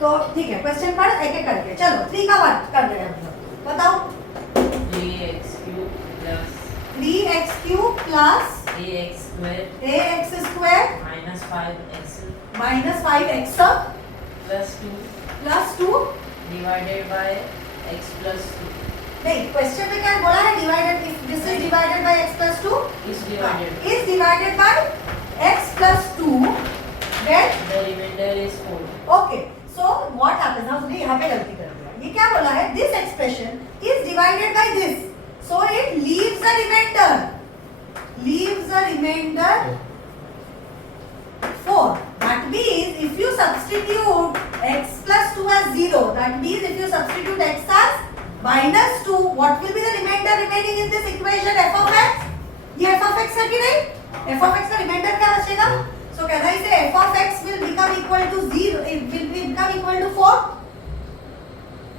तो ठीक है, क्वेश्चन पढ़ एक एक करके। चलो 3 का 1 कर रहे हैं हम लोग। बताओ। 3x cube plus 3x cube plus ax square ax square minus 5x minus 5x plus 2 divided by x plus 2 नहीं, क्वेश्चन में क्या बोला है? Divided, if this is divided by x plus 2 is divided is divided by x plus 2, then the remainder is 4. okay, so what happens now? हमने यहाँ पे गलती कर दिया। ये क्या बोला है? This expression is divided by this, so it leaves a remainder 4. That means if you substitute x plus 2 as 0, that means if you substitute x as minus 2, what will be the remainder remaining in this equation? F of x. ये f of x है कि नहीं? f of x का remainder क्या बचेगा? So can I say f of x will become equal to 0? It will become equal to 4.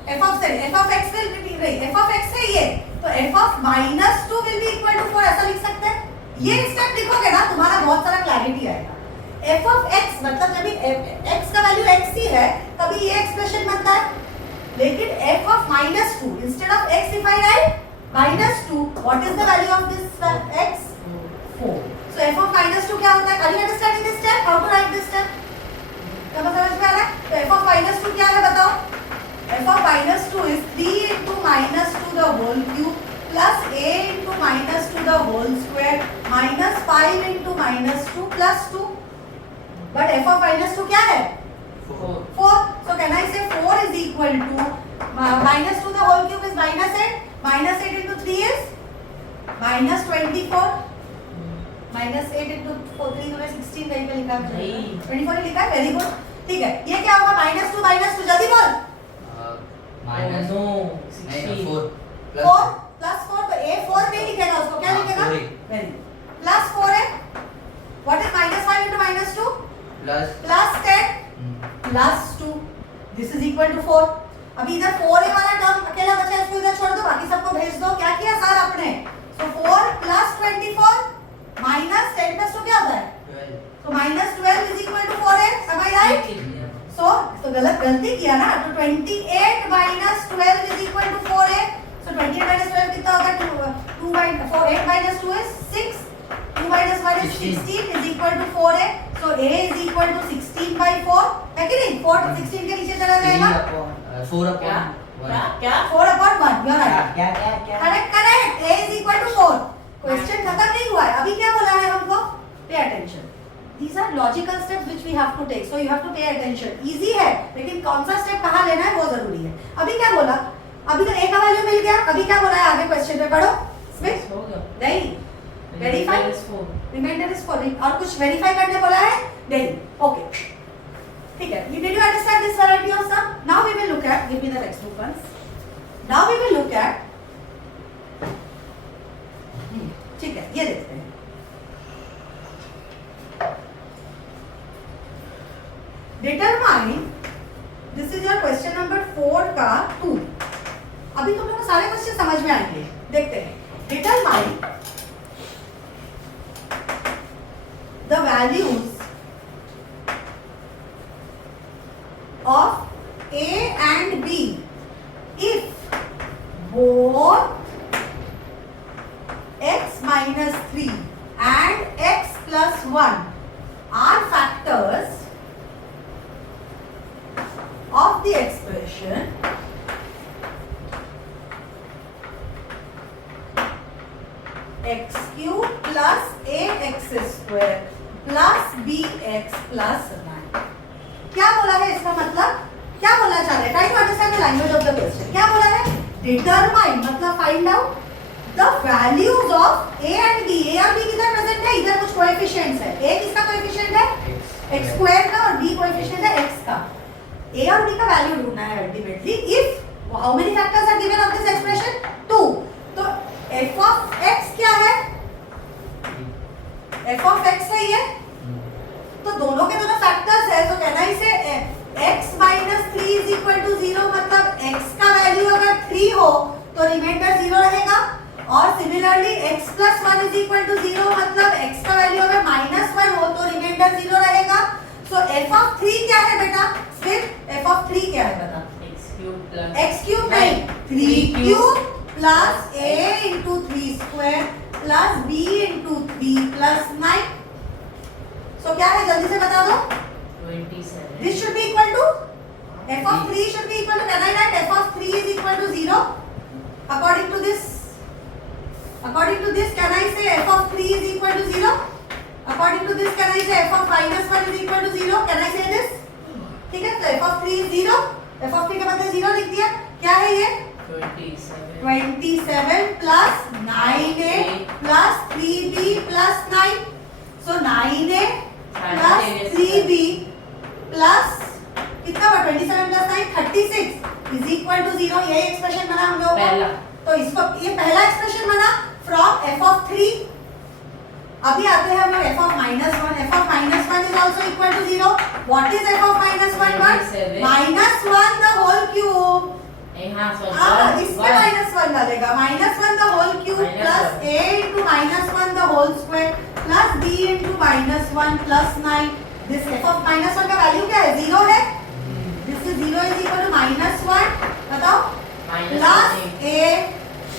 f of x will be f of x है ये, तो f of minus 2 will be equal to 4 ऐसा लिख सकते हैं। ये step लिखोगे ना, तुम्हारा बहुत सारा क्लैरिटी आएगा। f of x मतलब जब भी x का वैल्यू x ही है तभी ये एक्सप्रेशन बनता है। लेकिन f of minus 2, instead of x if I write minus 2, what is the value of this x? 4. So f of minus 2 क्या होता है? Are you understanding this step? How to write this step? क्या समझ में आ रहा है? तो f of minus 2 क्या है बताओ? f of minus 2 is 3 into minus 2 the whole cube plus a into minus 2 the whole square minus 5 into minus 2 plus 2. But f of minus 2 क्या है? 4. So can I say 4 is equal to minus 2 the whole cube is minus 8. Minus 8 into 3 is minus 24. Minus 8 into 4, 3 तो 16 कहीं पे लिखा है? 24 ही लिखा है। Very good. ठीक है, ये क्या होगा? minus 2 जल्दी बोल। minus no 16 4 plus 4 तो a 4 नहीं लिखेगा, उसको क्या लिखेगा? वेरी प्लस 4 है। What is minus 5 into minus 2? plus 10 plus 2. This is equal to 4. अभी इधर 4a वाला टर्म अकेला बचा है, इसको इधर छोड़ दो, बाकी सबको भेज दो। क्या किया सर आपने? So 4 plus 24 minus 10 plus 2 क्या होता है? 12. So minus 12 is equal to 4a. Am I right? So गलती किया ना, तो 28 minus 12 is equal to 4a. So 28 minus 12 कितना होगा? 8 minus 2 is 6. 2 minus 1 is 16 is equal to 4a. So a is equal to 16 by 4 है कि नहीं? 4 16 के नीचे चला जाएगा। 4 upon 1 you are right. correct a is equal to 4. Question खत्म नहीं हुआ है, अभी क्या बोला है हमको? Pay attention. These are logical steps which we have to take, so you have to pay attention. Easy है, लेकिन कौन सा स्टेप कहाँ लेना है वो जरूरी है। अभी क्या बोला? अभी तो a का वैल्यू मिल गया, अभी क्या बोला है आगे क्वेश्चन पे पढ़ो। स्विच नहीं, वेरीफाई रिमाइंडर इज 4 और कुछ वेरीफाई करने बोला है? नहीं। ओके ठीक है, you did you understand this variety of sum? Now we will look at, give me the textbook once. Now we will look at, ठीक है ये देखते हैं। Determine, this is your question number 4 का 2। अभी तुम लोगों को सारे क्वेश्चन समझ में आएंगे, देखते हैं। Determine the values of a and b if both x minus 3 and x plus 1 are factors of the expression x cube plus ax square plus bx plus 9। क्या बोला है इसका मतलब? क्या बोलना चाह रहे हैं? Try to understand the language of the question. क्या बोला है? डिटरमाइन मतलब find out the values of a and b। a और b किधर प्रेजेंट है? इधर कुछ कोएफिशिएंट्स है। a किसका कोएफिशिएंट है? x स्क्वायर का, और b कोएफिशिएंट है x का। a और b का वैल्यू ढूंढना है ultimately. If how many factors are given of this expression? 2। तो f ऑफ x क्या है? f ऑफ x है ये, तो दोनों के दोनों फैक्टर्स है। तो कहना इसे x minus 3 is equal to 0 मतलब x का वैल्यू अगर 3 हो तो रिमाइंडर 0 रहेगा, और similarly x plus 1 is equal to 0 मतलब x का वैल्यू अगर -1 हो तो रिमाइंडर 0 रहेगा। सो f of 3 क्या है बेटा? Cube plus a into 3 square plus b into 3 plus 9. So क्या है जल्दी से बता दो. 27. This should be equal to f of 3 should be equal to, can I write f of 3 is equal to 0? According to this, can I say f of 3 is equal to 0? According to this, can I say f of minus 1 is equal to 0? Can I say this? ठीक है, तो f of 3 is 0. f of 3 के बदले 0 लिख दिया. क्या है ये? 27 plus 9a plus 3b plus 9. So 9a plus 3b plus कितना हुआ? 27 plus 9 36 is equal to 0. ये एक्सप्रेशन बना हम लोगों पहला. तो इसको ये पहला एक्सप्रेशन बना from f of 3. अभी आते हैं हम लोग f of minus 1. f of minus 1 is also equal to 0. What is f of minus 1? 27. Minus 1 the whole cube. हाँ, so इसमें minus 1 डालेगा. Minus 1 the whole cube Minus plus 1. a into minus 1 the whole square plus b into minus 1 plus 9. This f of minus 1 का value क्या है? 0 है. This is 0 is equal to minus 1. बताओ. Plus a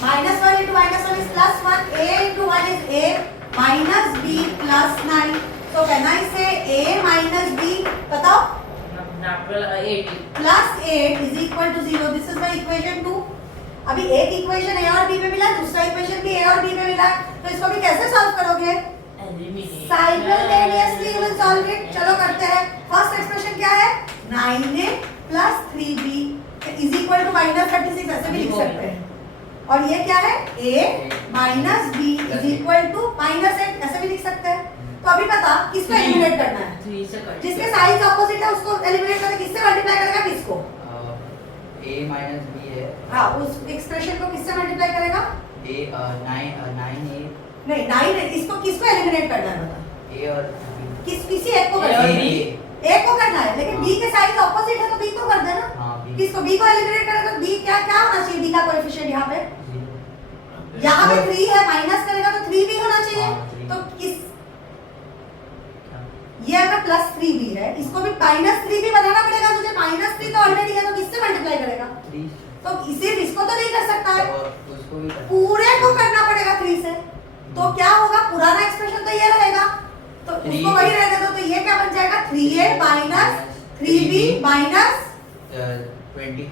minus 1 into minus 1 is plus 1. A into 1 is a minus b plus 9. So can I say a minus b? बताओ. natural 80. Plus 8 is equal to 0. This is my equation 2. अभी एक equation a और b में मिला, दूसरा equation भी a और b में मिला, तो इसको भी कैसे सॉल्व करोगे? Simultaneously you will solve it. चलो करते हैं. फर्स्ट एक्सप्रेशन क्या है? 9a plus 3b is equal to minus 36. ऐसे भी लिख सकते हैं. और ये क्या है? a minus b is equal to minus 8. ऐसे भी लिख सकते हैं. तो अभी बता किसको एलिमिनेट करना है? 3 से कट. जिसके साइज ऑपोजिट है उसको एलिमिनेट करना. किससे मल्टीप्लाई करेगा? किसको? a minus b है. हाँ, उस एक्सप्रेशन को किससे मल्टीप्लाई करेगा? a 9a नहीं 9 है. इसको किसको एलिमिनेट करना है बता? a और b. किसी एक को A करना और है. B. एक को करना है, लेकिन हाँ. b के साइज ऑपोजिट है तो b को कर देना. हाँ b. किसको? b को एलिमिनेट करेगा तो b क्या क्या होना चाहिए? b का कोएफिशिएंट यहाँ पे. Zero. यहाँ पे 3 है, माइनस करेगा तो 3 भी होना चाहिए. हाँ, 3. तो किस क्या? ये अगर प्लस 3 भी है, इसको भी माइनस 3 भी बनाना पड़ेगा तुझे. माइनस 3 तो ऑलरेडी है, तो किससे मल्टीप्लाई करेगा? 3 तो सिर्फ इसको तो नहीं कर सकता है, और उसको भी करना. पूरे को करना पड़ेगा 3 से. तो क्या होगा? पुराना एक्सप्रेशन तो ये रहेगा, तो 3A उसको वही रहने दो. तो ये क्या बन जाएगा? 3a minus 3b minus 24.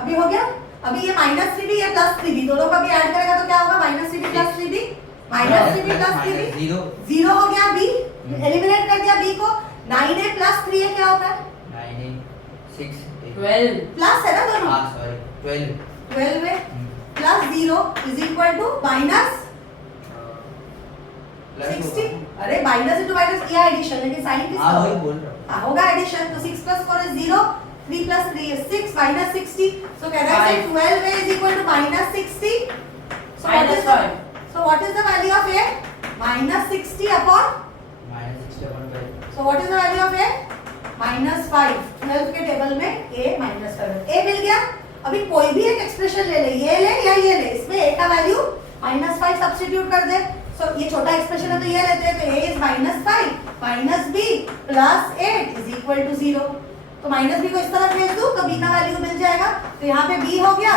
अभी हो गया. अभी ये माइनस 3b ये प्लस 3b दोनों का भी ऐड करेगा तो क्या होगा? Minus 3b plus 3b minus 3b plus 3b 0. 0 हो गया. b एलिमिनेट कर दिया b को. 9a प्लस 3a क्या होता है? 9a 6a. 12. प्लस है ना दोनों. हाँ सॉरी 12. 12 है plus 0 is equal to minus 60. अरे माइनस इनटू माइनस किया एडिशन, लेकिन साइन किसका हाँ वही होगा? बोल रहा हूँ. हाँ होगा एडिशन. तो 6 plus 4 is 0, 3 plus 3 is 6 minus 60. So can I say 12a is equal to minus 60? So what is the, so what is the value of a? Minus 60 upon. minus 60 upon 12. So what is the value of a? Minus 5. 12 के table में a minus 5. a मिल गया. अभी कोई भी एक expression ले ले, ये ले या ये ले, इसमें a का वैल्यू minus 5 सब्स्टिट्यूट कर दे. So ये छोटा एक्सप्रेशन है तो ये लेते हैं. तो a is minus 5 minus b plus 8 is equal to 0. तो माइनस b को इस तरफ भेज दूं तो b का वैल्यू मिल जाएगा. तो यहाँ पे b हो गया.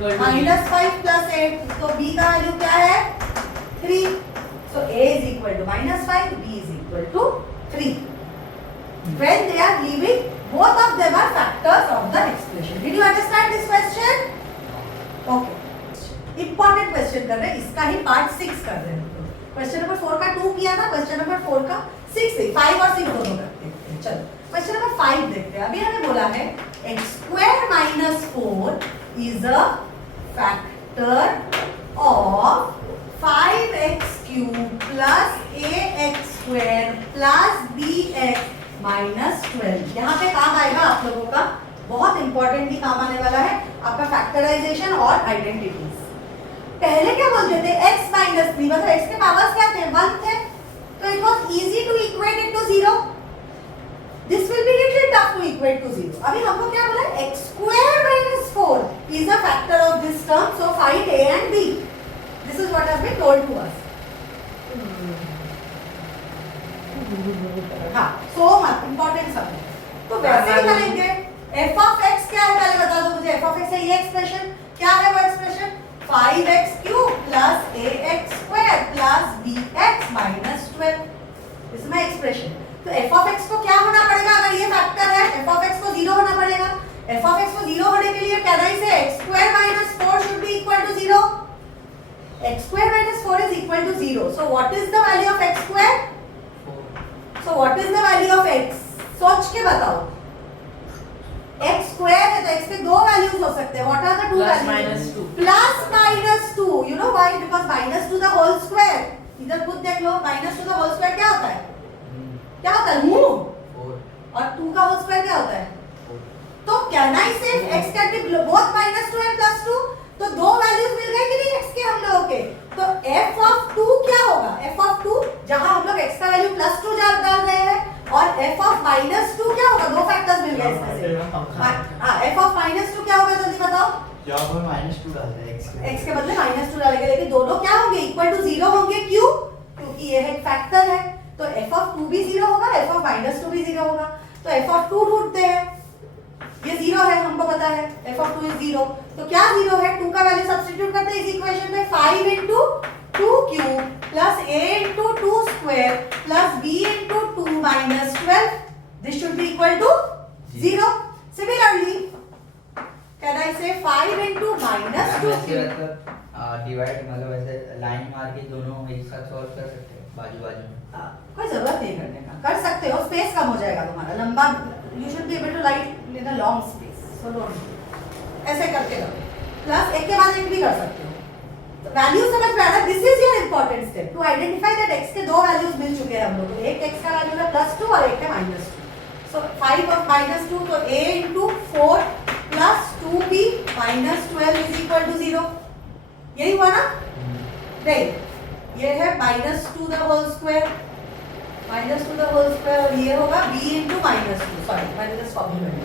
तो माइनस 5 plus 8 तो b का वैल्यू क्या है? 3. So a is equal to minus 5, b is equal to 3. When they are leaving, both of them are factors of the expression. Did you understand this question? Okay. Important question कर रहे हैं. इसका ही part 6 कर रहे हैं. Question number 4 का 2 किया था, क्वेश्चन नंबर 4 का 6 है. 5 और 6 दोनों करते हैं. चलो क्वेश्चन नंबर 5 देखते हैं. अभी हमें बोला है x square minus 4 is a factor of 5x cube plus ax square plus bx minus 12. यहाँ पे काम आएगा आप लोगों का, बहुत इंपॉर्टेंटली काम आने वाला है आपका फैक्टराइजेशन और आइडेंटिटीज. पहले क्या बोलते थे? x minus 3 मतलब x के पावर्स क्या थे? 1 थे. तो it was easy to equate it to 0. This will be little tough to equate to 0. अभी हमको क्या बोला है? x square minus 4 is a factor of this term, so find a and b. This is what has been told to us. हाँ, so much important सब. तो वैसे ही करेंगे. f of x क्या है? पहले बता दो मुझे. एफ ऑफ एक्स है ये एक्सप्रेशन, क्या है वो expression 5x cube plus ax square plus bx minus 12, इसमें एक्सप्रेशन। तो एफ ऑफ एक्स को क्या होना पड़ेगा, अगर ये फैक्टर है एफ ऑफ एक्स को 0 होना पड़ेगा। एफ ऑफ एक्स को 0 होने के लिए can I say x square minus 4 should be equal to 0, x square minus 4 is equal to 0. So what is the value of x square? 4. So what is the value of x? सोच के बताओ। x square है तो x के दो values हो सकते हैं। What are the two Plus values? minus 2. Plus minus 2. You know why? Because minus to the whole square. इधर खुद देख लो, minus to the whole square क्या होता है? क्या होता है? मूव। 4. और 2 का whole square क्या होता है? 4. तो can I say x can be both minus 2 and plus 2? तो दो वैल्यूज मिल गए कि नहीं x के हम लोगों के। तो f of 2 क्या होगा? f of 2 जहां हम लोग x का वैल्यू प्लस 2 डाल रहे हैं और f of minus 2 क्या होगा? दो फैक्टर्स मिल गए इसमें से। हां, f of minus 2 क्या होगा जल्दी बताओ? यहाँ पर -2 डालते हैं x के बदले -2 डालेंगे, लेकिन दोनों क्या होंगे? इक्वल टू 0 होंगे। क्यों? क्योंकि ये एक फैक्टर है। तो f of 2 भी 0 होगा, f of minus 2 भी 0 होगा। तो f of 2 ढूंढते हैं, ये 0 है, हमको पता है f of 2 is 0। तो क्या 0 है? 2 का वैल्यू सब्स्टिट्यूट करते हैं इस इक्वेशन में। 5 into 2 cube plus a into 2 square plus b into 2 minus 12, this should be equal to 0। Similarly, can I say 5 into minus 2 cube? Divide मतलब ऐसे लाइन मार के दोनों एक साथ सॉल्व कर सकते हैं बाजू बाजू में। कोई जरूरत नहीं करने का, कर सकते हो, स्पेस कम हो जाएगा तुम्हारा, लंबा you should be able to write in a long space. So don't ऐसे करके करो, प्लस एक के बाद एक भी कर सकते हो। तो वैल्यू समझ में आ रहा है, this is your important step to identify that x के दो वैल्यूज मिल चुके हैं हम लोग को। एक x का वैल्यू है +2 और एक है -2। सो 5 और -2 तो a into 4 plus 2b minus 12 is equal to 0। यही हुआ ना? नहीं, ये है -2 the whole square, -2 the whole square और ये होगा b into -2। सॉरी, मैंने जस्ट कॉम्प्लीमेंट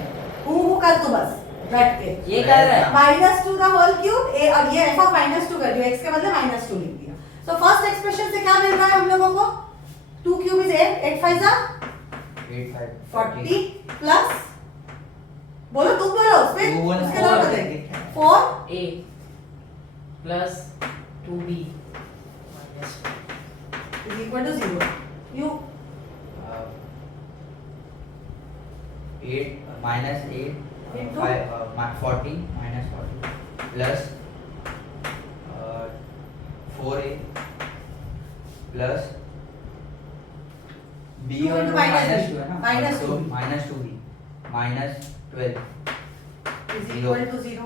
हूँ कर तू बस रट के। ये कर रहा है -2 the whole cube a और ये f of -2 कर दिया, x के बदले -2 लिख दिया। सो फर्स्ट एक्सप्रेशन से क्या मिल रहा है हम लोगों को? 2 क्यूब इज 8, 8 5 जा 8 5 40 प्लस बोलो, तुम बोलो उसके दो कर देंगे 4 a plus 2b minus is equal to 0। you 8 -8 Into? 40 -40 plus 4a plus b Two और into minus -2 b, है ना, minus तो 2b -2b -12 is Zero. equal to 0।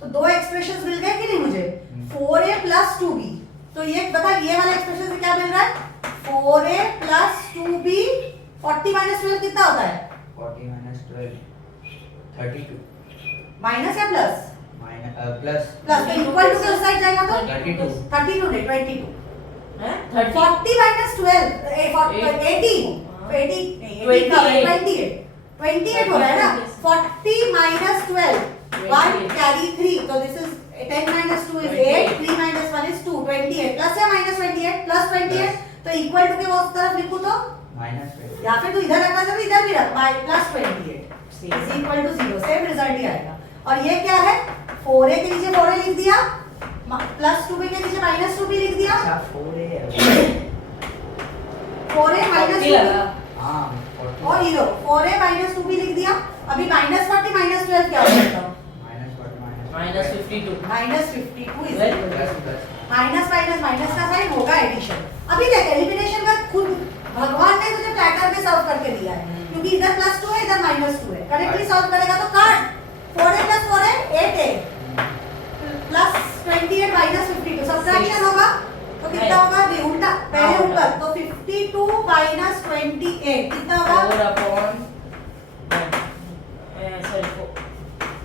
तो दो एक्सप्रेशंस मिल गए कि नहीं मुझे? 4a 4a plus 2b। तो ये बता, ये वाले एक्सप्रेशन से क्या मिल रहा है? 4a plus 2b 40 minus 12 कितना होता है? 40 -12 32 माइनस या प्लस? प्लस प्लस तो इक्वल टू के उस साइड जाएगा तो 32 32 नहीं 22। है 30 40 minus 12 80 80 नहीं 80 का 28 28 हो रहा है ना। 40 minus 12 1 carry 3, तो this is 10 minus 2 is 8, 3 minus 1 is 2, 28 plus या माइनस 28 प्लस 28 तो इक्वल टू के वो उस तरफ लिखूं तो -12 या फिर तू इधर रखना चाहे इधर भी रख plus 28 is equal to 0, same result ही आएगा। और ये क्या है? 4a के नीचे 4a लिख दिया, प्लस 2b के नीचे -2b लिख दिया, अच्छा 4a है 4a minus 2b लगा हां 40 और हीरो 4a minus 2b लिख दिया। अभी -40 minus 12 क्या हो जाएगा? minus 52 -52 is Well, equal plus two plus minus minus minus का साइन होगा एडिशन। अभी देख, एलिमिनेशन का खुद भगवान ने तुझे प्लैटर में सॉल्व करके दिया है, क्योंकि इधर +2 है इधर -2 है। करेक्टली सॉल्व करेगा तो काट 4a plus 4a 8a plus 28 minus 52 subtraction होगा तो कितना होगा? ये उल्टा, पहले ऊपर तो 52 minus 28 कितना होगा? 4 upon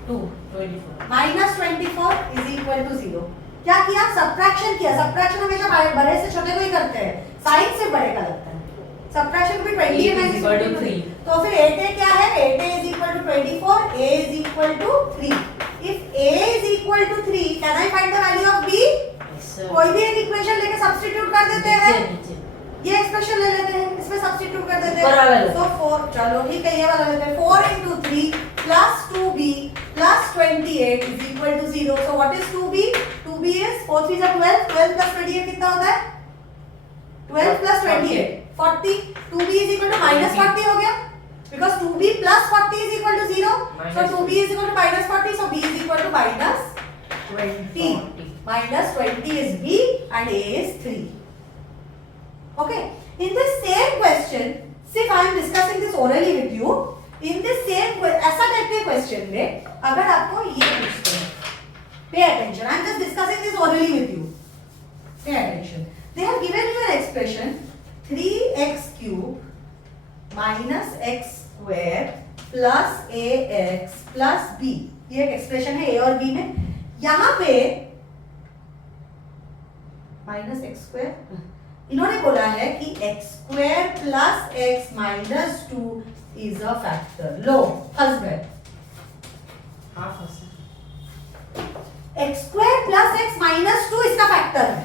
2 24 minus 24 is equal to 0। क्या किया? सब्ट्रैक्शन किया। सब्ट्रैक्शन हमेशा बड़े से छोटे को ही करते हैं, साइन से बड़े का लगता है। सब्ट्रैक्शन भी 20 is minus equal to 53 3। तो फिर 8a क्या है? 8a is equal to 24, a is equal to 3। if a is equal to 3 can I find the value of b? yes sir कोई भी एक इक्वेशन लेके सब्स्टिट्यूट कर देते हैं। नीचे ये एक्सप्रेशन ले लेते हैं, इसमें सब्स्टिट्यूट कर देते ऊपर वाला हैं। ले। तो 4 चलो ठीक है, ये वाला लेते हैं 4 into 3 plus 2b plus 28 28 is equal to 0. So what is 2b? 2b is 4 3 is 12. 12 plus 28 कितना होता है? 12 plus 28 40. 2b is equal to minus 40 हो गया because 2b plus 40 is equal to 0. So 2b is equal to minus 40. So b is equal to minus 20. Minus 20 is b and a is 3. Okay. In this same question, see I am discussing this orally with you. In this same ऐसा type के question में अगर आपको ये पूछते हैं, pay attention. I am just discussing this orally with you. Pay attention. They have given you an expression 3x cube minus x square plus ax plus b. ये एक एक्सप्रेशन है a और b में. यहाँ पे माइनस एक्स स्क्वायर इन्होंने बोला है कि x square plus x minus 2 is a factor. लो फंस गए. हाँ फंसा. x square plus x minus 2 इसका फैक्टर है.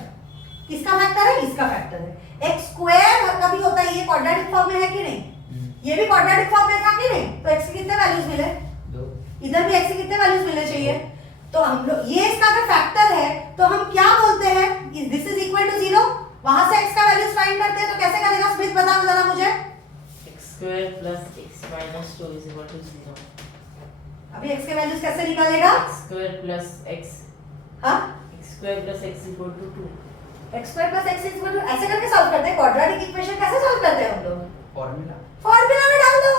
किसका फैक्टर है? इसका फैक्टर है. x square कभी होता है ये क्वाड्रेटिक फॉर्म में है कि नहीं? ये भी क्वाड्रेटिक फॉर्म में था कि नहीं? तो x के कितने वैल्यूज मिले? 2. इधर भी x के कितने वैल्यूज मिलने चाहिए? तो हम लोग ये इसका अगर फैक्टर है तो हम क्या बोलते हैं? This is equal to 0. वहां से x का वैल्यूज फाइंड करते हैं तो कैसे करेगा? स्मिथ बताओ जरा मुझे. x square plus x minus 2 is equal to 0. अभी x के वैल्यूज कैसे निकालेगा? x square plus x. हाँ? x square plus x equal to 2. x square plus x equal to ऐसे करके सॉल्व करते हैं. क्वाड्रेटिक इक्वेशन कैसे सॉल्व करते हैं हम लोग? फॉर्मूला में डाल दो.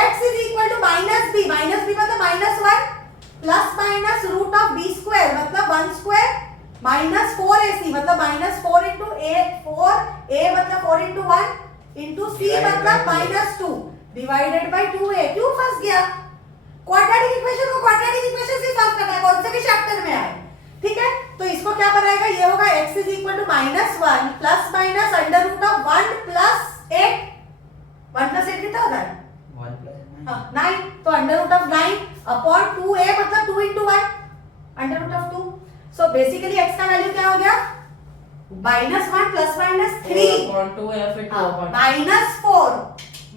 x is equal to minus b. minus b मतलब minus 1 plus minus root of b square मतलब 1 square minus 4ac मतलब minus 4 into a 4a मतलब 4 into 1 into c मतलब minus 2 divided by 2a. क्यों फंस गया? क्वाड्रेटिक इक्वेशन को quadratic equation से सॉल्व करना है, कौन से भी चैप्टर में आए. ठीक है, तो इसको क्या बनाएगा? ये होगा x is equal to minus 1 plus minus under root of 1 plus 8. 1 plus 8 कितना होता है? 1 plus 9. हाँ 9. तो under root of 9 upon 2a मतलब 2 into 1 under root of 2. So basically x का वैल्यू क्या हो गया? minus 1 plus minus 3 upon 2 या फिर 2 upon 2.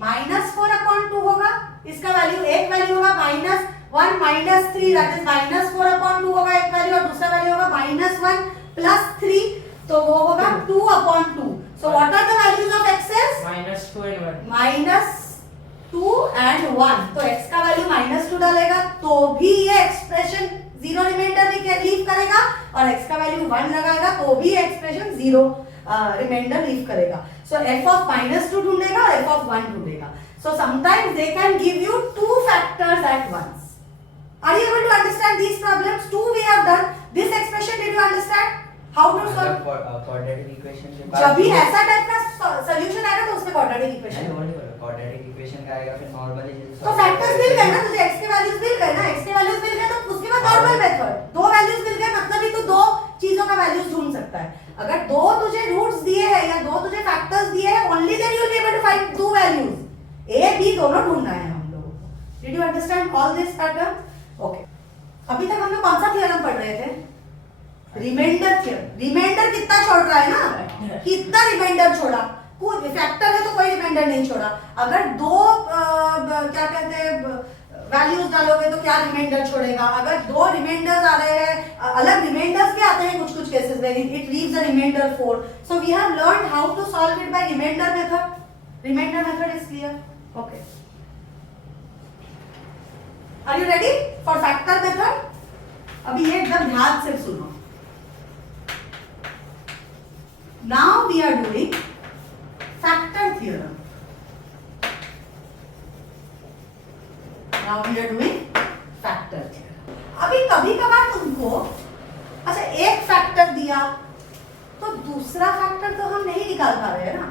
minus 4 upon 2 होगा. इसका वैल्यू एक वैल्यू होगा minus 1 minus 3 that is minus 4 upon 2 होगा एक वैल्यू और दूसरा वैल्यू होगा minus 1 plus 3 तो वो होगा 2 upon 2. So what are the values of x's? minus 2 and 1. minus 2 and 1. तो x का वैल्यू minus 2 डालेगा तो भी ये एक्सप्रेशन जीरो रिमाइंडर लीव करेगा और x का वैल्यू 1 लगाएगा तो भी ये एक्सप्रेशन जीरो रिमाइंडर लीव करेगा. So f of minus 2 ढूंढेगा और f of 1 ढूंढेगा. So sometimes they can give you two factors at once. Are you able to understand these problems? 2 we have done. This expression did you understand? How to solve? Quadratic equation के बाद जब भी ऐसा type का solution आएगा तो उसमें quadratic equation. Quadratic equation का आएगा फिर नॉर्मली तो फैक्टर्स मिल गए ना तुझे, x के वैल्यूज मिल गए ना. x के वैल्यूज मिल गए तो उसके बाद नॉर्मल मेथड. दो वैल्यूज मिल गए मतलब ही तू दो चीजों का वैल्यूज ढूंढ सकता है. अगर दो तुझे रूट्स दिए हैं या दो तुझे फैक्टर्स दिए हैं only then you will be able to find two values. a b दोनों ढूंढना है हम लोगों को. Did you understand all this pattern? Okay, अभी तक हम लोग कौन सा थ्योरम पढ़ रहे थे? Remainder theorem. रिमाइंडर कितना छोड़ रहा है ना, कितना रिमाइंडर छोड़ा. कोई फैक्टर है तो कोई रिमाइंडर नहीं छोड़ा. अगर दो क्या कहते हैं वैल्यूज डालोगे तो क्या रिमाइंडर छोड़ेगा. अगर दो रिमाइंडर्स आ रहे हैं अलग रिमाइंडर्स के आते हैं कुछ केसेस में it leaves a reminder 4. So we have learned how to solve it by reminder method. Reminder method is clear. Okay, are you ready for factor method? अभी ये एकदम ध्यान से सुनो. Now we are doing factor theorem. Now we are doing factor theorem. अभी कभी कभार तुमको अच्छा एक फैक्टर दिया तो दूसरा फैक्टर तो हम नहीं निकाल पा रहे हैं ना.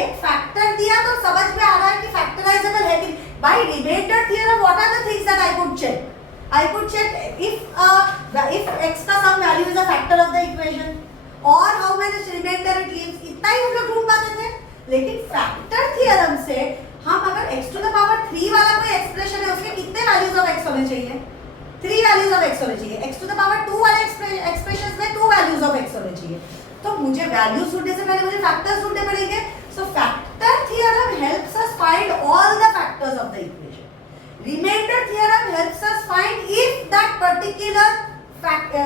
एक फैक्टर दिया तो समझ में आ रहा है कि फैक्टराइजेबल है कि by remainder theorem what are the things that I could check? I could check if x का some value is a factor of the equation और how many remainder it leaves. इतना ही हम लोग ढूंढ पाते थे. लेकिन फैक्टर थ्योरम से हम अगर x to the power 3 वाला कोई एक्सप्रेशन है उसके कितने वैल्यूज ऑफ x होने चाहिए? 3 वैल्यूज ऑफ x होने चाहिए. x to the power 2 वाले एक्सप्रेशंस में 2 वैल्यूज ऑफ x होने चाहिए. तो मुझे वैल्यूज ढूंढने से पहले मुझे फैक्टर्स ढूंढने पड़ेंगे. So factor theorem helps us find all the factors of the equation. Remainder theorem helps us find if that particular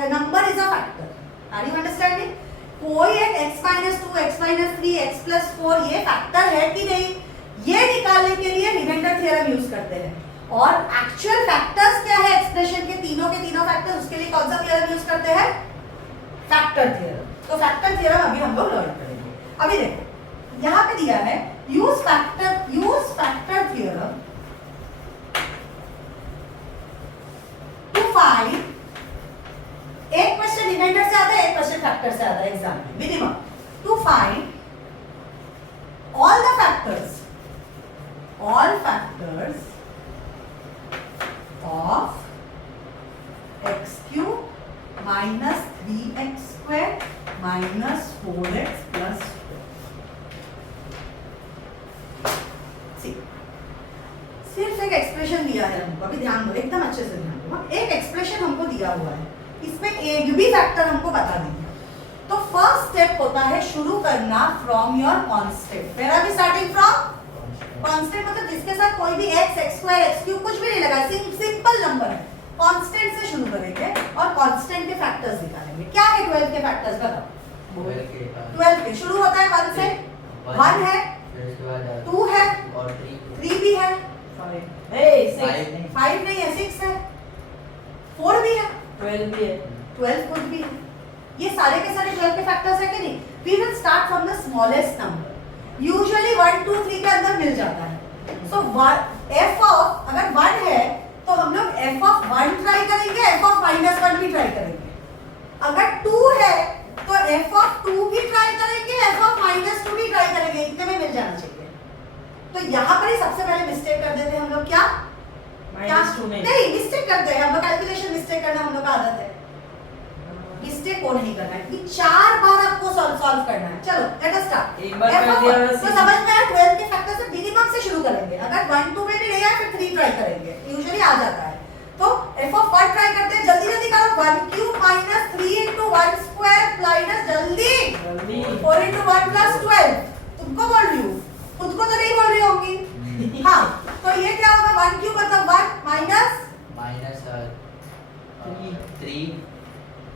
number is a factor. Are you understanding? कोई एक x minus 2, x minus 3, x plus 4 ये factor है कि नहीं, ये निकालने के लिए रिमाइंडर थ्योरम यूज करते हैं. और एक्चुअल फैक्टर्स क्या है एक्सप्रेशन के तीनों फैक्टर्स, उसके लिए कौन सा थ्योरम यूज करते हैं? Factor theorem. तो फैक्टर थ्योरम अभी हम लोग लर्न करेंगे. अभी देखो यहाँ पे दिया है use factor theorem to find. एक क्वेश्चन रिमाइंडर से आता है, एक क्वेश्चन फैक्टर से आता है एग्जाम में. Minimum to find all factors of x cube minus 3x square minus 4x plus 4. सिर्फ एक एक्सप्रेशन दिया है हमको. अभी ध्यान दो, एकदम अच्छे से ध्यान दो. एक एक्सप्रेशन हमको दिया हुआ है, इसमें एक भी फैक्टर हमको बता दीजिए. तो फर्स्ट स्टेप होता है शुरू करना from your constant. Where are we starting from? Constant मतलब जिसके साथ कोई भी x, x square, x cube कुछ भी नहीं लगा, सिंपल नंबर है. कांस्टेंट से शुरू करेंगे और कांस्टेंट के फैक्टर्स निकालेंगे. क्या है 12 के फैक्टर्स बताओ? 12 के शुरू होता है 1 से. 1 है, 2 है और 3 भी है. 5 नहीं है, 6 है, 4 भी है, 12 भी है, 12 खुद भी है. ये सारे के सारे 12 के फैक्टर्स है कि नहीं? We will start from the smallest number. Usually 1, 2, 3 के अंदर मिल जाता है. सो f ऑफ अगर 1 है तो हम लोग f ऑफ 1 ट्राई करेंगे, f ऑफ -1 भी ट्राई करेंगे. अगर 2 है तो f ऑफ 2 भी ट्राई करेंगे, f ऑफ -2 भी ट्राई करेंगे. इतने में मिल जाना चाहिए. तो यहाँ पर ही सबसे पहले मिस्टेक कर देते हैं हम लोग. क्या -2 नहीं मिस्टेक करते हैं हम लोग. कैलकुलेशन मिस्टेक करना हम लोग का आदत है. मिस्टेक को नहीं करना है, कि 4 बार आपको सॉल्व करना है. चलो लेट अस स्टार्ट. एक बार कर दिया तो समझ में आया. 12 के फैक्टर से मिनिमम से शुरू करेंगे. अगर 1, 2 में भी नहीं आया फिर 3 ट्राई करेंगे. यूजुअली आ जाता है. तो f ऑफ 1 ट्राई करते हैं. जल्दी जल्दी करो. 1 cube minus 3 into 1 square minus जल्दी 4 into 1 plus 12. तुमको बोल रही हूँ, खुद को तो नहीं बोल रही होंगी. हाँ, तो ये क्या होगा? 1 क्यूब मतलब 1 माइनस 3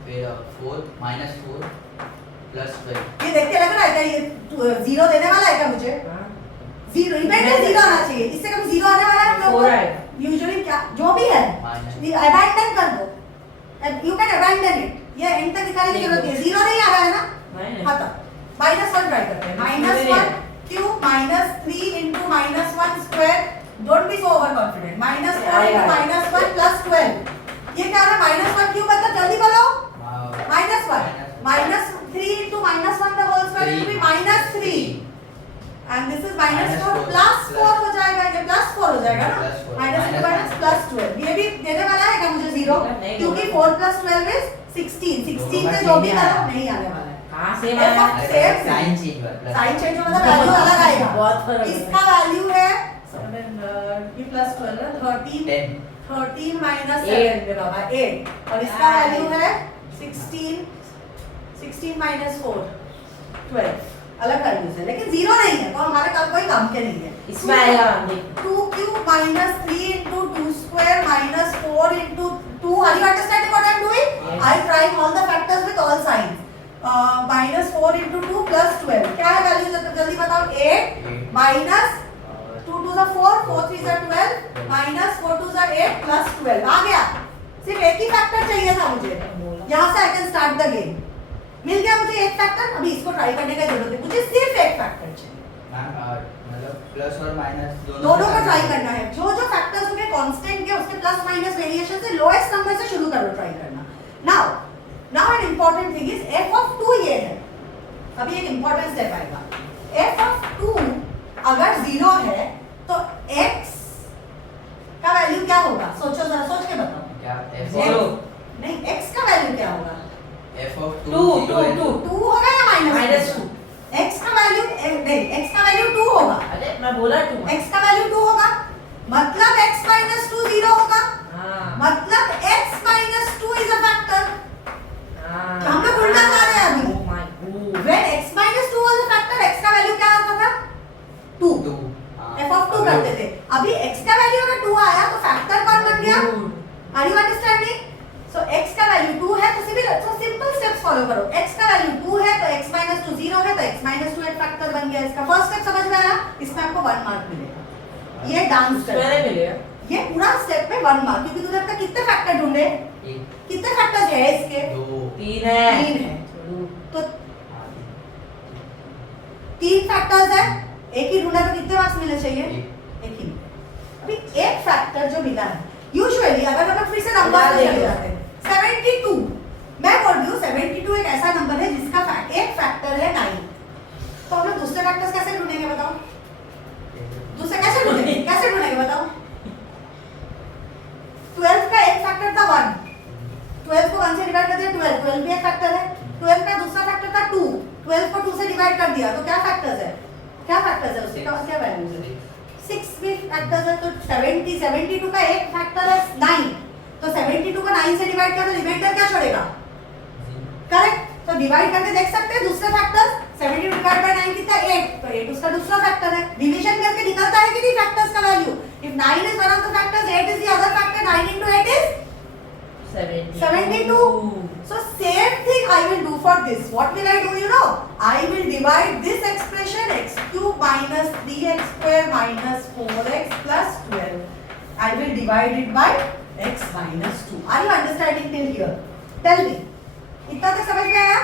फिर 4 -4 प्लस 12. ये देख के लग रहा है क्या ये 0 देने वाला है क्या मुझे? 0 रिमाइंडर 0 आना चाहिए. इससे कभी 0 आने वाला है हम लोग को? यूजुअली क्या जो भी है अबैंडन कर दो. You can abandon it. ये एंड तक दिखाने की जरूरत है. 0 नहीं आ रहा है ना? हाँ, तो -1 ट्राई करते हैं. -1 cube minus 3 into -1 square. Don't be so over confident. -4 into -1 plus 12. ये क्या है? -1 क्यूब मतलब जल्दी बोलो. -1 -3 into -1 the whole square will be -3 and this is -4 plus 4 हो जाएगा. ये +4 हो जाएगा ना. -2 plus 12. ये भी देने वाला है क्या मुझे 0? क्योंकि 4 plus 12 is 16. 16 से जो भी करो नहीं आने वाला है. कहां से आया? साइन चेंज हुआ. साइन चेंज होगा तो वैल्यू अलग आएगा. बहुत फर्क है. इसका वैल्यू है 7 ये प्लस 12 13 माइनस 7 के बाबा 8 और इसका वैल्यू है 16 माइनस 4 12. अलग वैल्यूज है लेकिन 0 नहीं है, तो हमारे काम कोई काम के नहीं है. इसमें आएगा 2 cube minus 3 into 2 square minus 4 into 2. Are you understanding what I am doing? Yes. I trying all the factors with all signs. -4 into 2 plus 12. क्या है वैल्यू जल्दी बताओ? 8 minus 2 2 are 4 4 3 are 12 minus 4 2 are 8 plus 12. आ गया. सिर्फ एक ही factor चाहिए था मुझे. यहाँ से I can start the game. मिल गया मुझे एक फैक्टर. अभी इसको ट्राई करने का जरूरत है. मुझे सिर्फ एक फैक्टर चाहिए. मतलब प्लस और माइनस दोनों को ट्राई करना है. जो जो फैक्टर्स होंगे कांस्टेंट के उसके प्लस माइनस वेरिएशन से लोएस्ट नंबर से शुरू करो ट्राई करना. Now an important thing is f of 2 ये है. अभी एक इंपॉर्टेंट स्टेप आएगा. f ऑफ 2 अगर 0 है तो x का वैल्यू क्या होगा? सोचो जरा, सोच के बताओ. क्या f नहीं, x का वैल्यू क्या होगा? f of 2 2 होगा या -2? x का वैल्यू नहीं, x का वैल्यू 2 होगा. अरे मैं बोला 2. x का वैल्यू 2 होगा मतलब x minus 2 0 होगा. मतलब x minus 2 is a factor. हम लोग उल्टा जा रहे हैं अभी. When x minus 2 was a factor, x का वैल्यू क्या आता था? 2. f of 2 करते थे. अभी x का वैल्यू अगर 2 आया तो फैक्टर कौन बन गया? Are you understanding? So x का वैल्यू 2 है तो सिंपल स्टेप्स फॉलो करो. x का वैल्यू 2 है तो x minus 2 0 है तो x minus 2 एक फैक्टर बन गया. इसका फर्स्ट स्टेप समझ में आया? इसमें आपको 1 मार्क मिलेगा. ये डांस कर. मैंने मिलेगा. ये पूरा स्टेप में 1 मार्क, क्योंकि तुझे लगता कितने फैक्टर ढूंढे? एक कितने फैक्टर्स है इसके? 2 3 है. 3 है. तो 3 फैक्टर्स है. एक ही ढूंढा तो कितने मार्क्स मिलने चाहिए? एक ही. अभी एक फैक्टर जो मिला है, यूजुअली अगर हम लोग फिर से नंबर बता चले देंगे. जाते हैं 72. मैं बोल रही हूँ 72 एक ऐसा नंबर है जिसका एक फैक्टर है 9. तो हम लोग दूसरे फैक्टर्स कैसे ढूंढेंगे बताओ? दूसरे कैसे ढूंढेंगे? कैसे ढूंढेंगे बताओ? 12 का एक फैक्टर था 1. 12 को 1 से डिवाइड कर दिया 12 भी एक फैक्टर है. 12 का दूसरा फैक्टर था 2. 12 को 2 से डिवाइड कर दिया तो क्या फैक्टर्स है? क्या फैक्टर्स है उसके? क्या वैल्यूज है? 6 भी फैक्टर्स है. तो 72 का एक फैक्टर है 9. तो 72 को 9 से डिवाइड कर तो रिमाइंडर क्या छोड़ेगा? करेक्ट. तो डिवाइड करके देख सकते हैं दूसरे फैक्टर्स. 72 डिवाइड बाय 9 कितना? 8. तो 8 उसका दूसरा फैक्टर है. डिवीजन करके निकलता है कि नहीं फैक्टर्स का value? If 9 is one of the factors, 8 is the other factor. 9 into 8 is 72. So same thing I will do for this. What will I do? You know, I will divide this expression x cube minus 3x square minus 4x plus 12. I will divide it by x minus 2. Are you understanding till here? Tell me. इतना तक समझ में आया?